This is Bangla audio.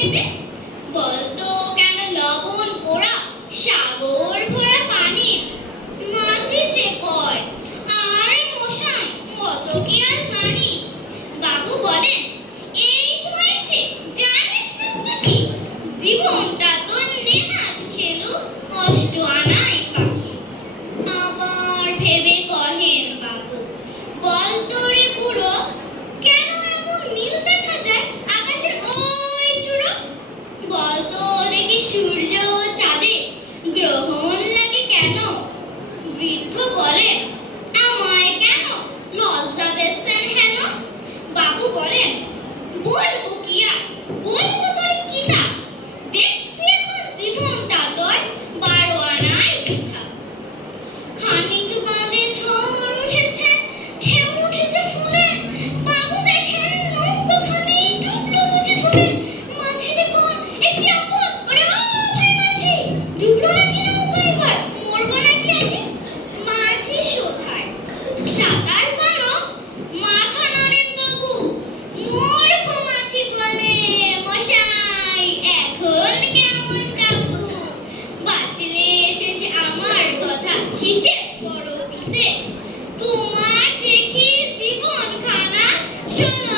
খেতে? বলতো কেন লবণ পোড়া সাগর ভরা পানি? মাঝি সে কয়, আরে মশাই কত কি আর জানি। বাবু বলেন, এই বয়সে জানিস না তো কি, জীবনটা তো নেহাত খেলু, কষ্ট আনাই ফাঁকি। আবার ভেবে কহেন বাবু, বলতো রে বুড়ো, কেন এমন নীল দেখা যায় আকাশের ওই চূড়ো? বলতো দেখি সূর্য চাঁদে গ্রহণ লাগে কেন? বৃদ্ধ বলেন, আমায় কেন লজ্জা দিচ্ছেন হেন? বাবু বলেন, বলবো কি আর, বলবো তোর কিতা, দেখছি এখন জীবনটা তোর 12 আনাই বৃথা। খানিক বাদে ঝড় উঠেছে, ঢেউ উঠেছে ফুলে, বাবু দেখেন নৌকাখানি ডুবলো বুঝি ধরে। মাঝি দেখুন, এ কি আপদ, ওরে ও ভাই মাঝি, ডুবলো নাকি নৌকা এবার, মরবো নাকি আজি? মাঝি শোধায়, সাঁতার জানো? মাথা নাড়েন বাবু, মূর্খ মাঝি বলে, মশাই এখন কেমন কাবু? বাঁচলে শেষে আমার কথা হিসেব করো পিছে, তোমার দেখি জীবন খানা ষোলো